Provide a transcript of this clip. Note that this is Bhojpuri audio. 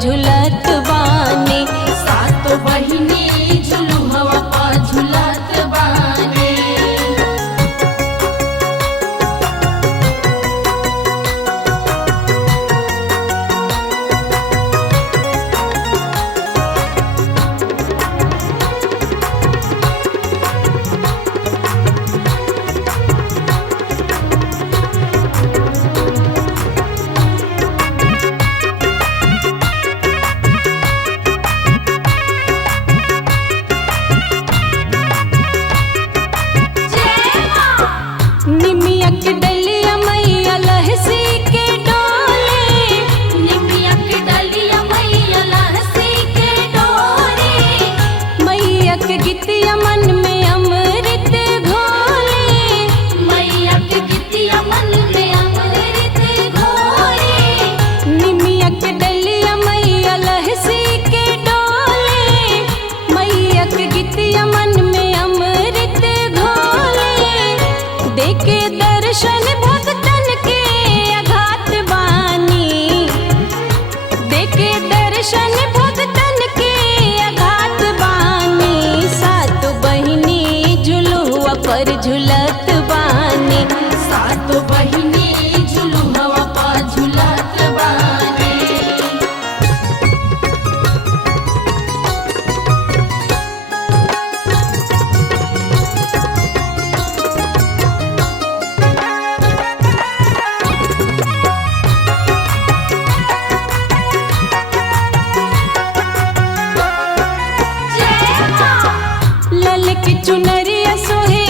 झुलत बानी। सातो बहिनी झुलुहवा पर झुलत बानी। निमिया के डलिया मैया लहसी के डोले। निमिया के डलिया मैया लहसी के डोरे। मैया के गीतिया मन में अमृत घोले। मैया के गीतिया मन में अमृत घोरे। निमिया के डलिया मैया लहसी के डोले। मैया के गीतिया मन में अमृत घोले। देखे दर्शन भक्तन के अघात बानी। देखे दर्शन भक्तन के अघात बानी। सात बहिनी झुलुआ पर झुलत बानी। सातो बहिनी झुलुहवा पर झुलत बानी। लल की चुनरिया सोहे